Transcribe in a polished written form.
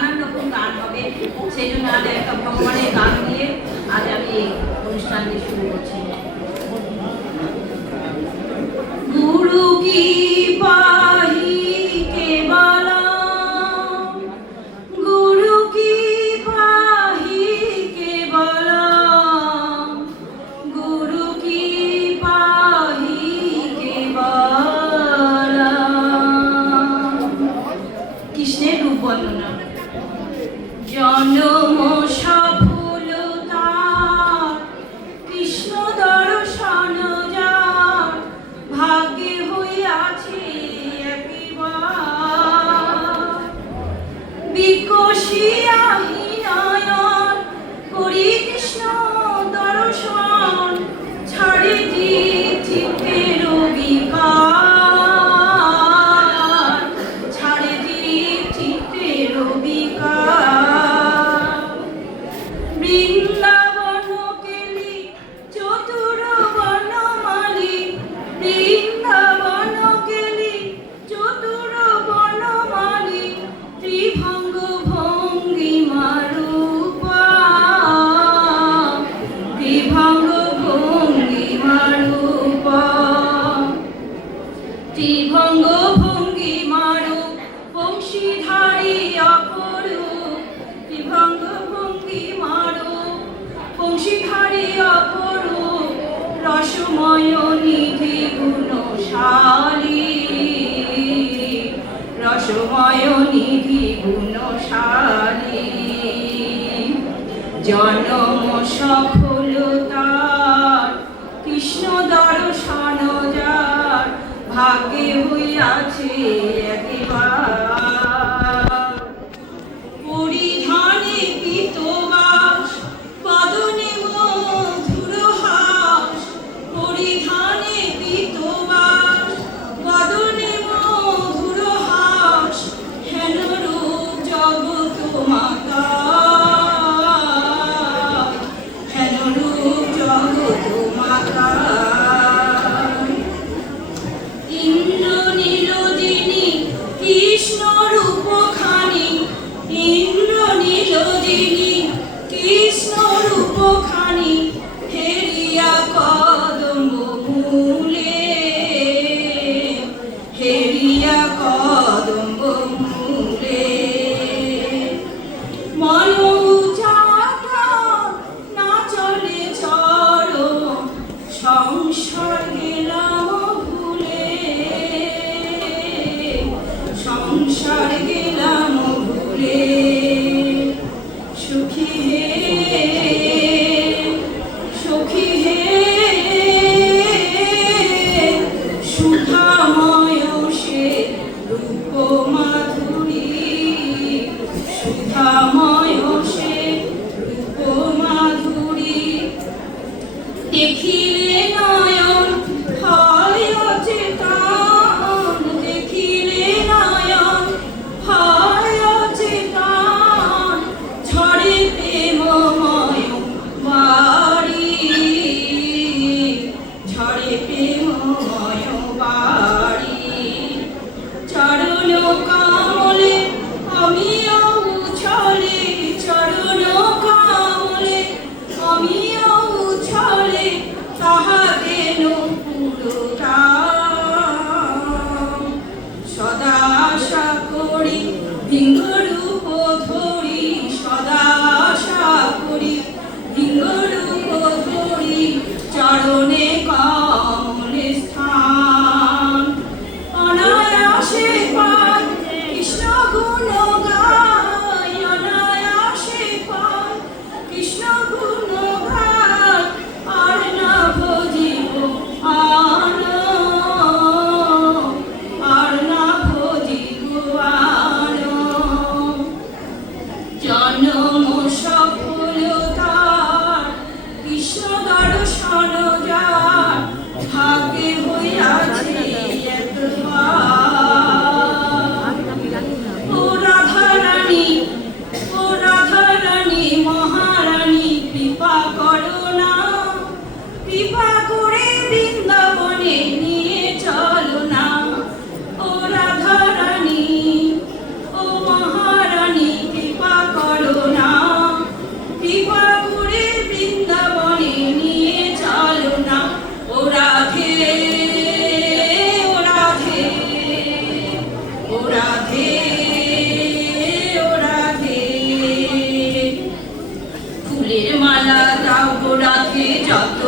নানান রকম গান হবে। সেই জন্য আজ একটা ভগবানের গান দিয়ে আজ আমি অনুষ্ঠানটি শুরু করছি। গুরু কি পাহি কেবলা, গুরু কি পাহি কেবলা, গুরু কি পাহি কেবলা। কৃষ্ণের রূপ বর্ণনা। জন্ম সফলতা কৃষ্ণ দর্শন যার, ভাগ্যে হইয়াছে একেবার। বিকশিয়াহি নয়ন করি কৃষ্ণ দর্শন, ছাড়ে চিত্তের বিকার, ছাড়ে চিত্তের বিকার। বৃন্দাবন কেলি চতুর বনমালী, বৃন্দাবন কেলি চতুর বনমালী, ত্রিভঙ্গ ভঙ্গিমা রূপা, ত্রিভঙ্গ ভঙ্গিমা রূপা, ত্রিভঙ্গ ভঙ্গিমা রূপ বংশীধারী অপরূপ, ত্রিভঙ্গ ভঙ্গিমা রূপ বংশীধারী অপরূপ। রসময় নিধি গুণশালী, রসময় নিধি গুণশালী। জন্ম সফলতার কৃষ্ণ দর্শন যার, ভাগ্যে হইয়াছে একেবার। পরিধানে পীতবাস বদনে মধুর হাস, পরিধানে পীতবাস বদনে মধুর হাস। হেন রূপ জগৎ মাতা, হেন রূপ জগৎ মাতা। ইন্দ্র নীরদিনী কৃষ্ণ রূপখানি, ইন্দ্র নীরদিনী কৃষ্ণ রূপখানি। হেরিয়া কদম্ব মূলে, হেরিয়া কদম্ব মূলে। মন উজাতা না চলে চরম, সংসার গেলাম ভুলে, সংসার গেলাম ভুলে। সুখী হে, সুখী হে, সুধাময় সে রূপ মাধুরী, সুধাময় সে রূপ মাধুরী। দেখিলে নয়ন হয় অচেতন, দেখিলে নয়ন হয় অচেতন। পরিষদ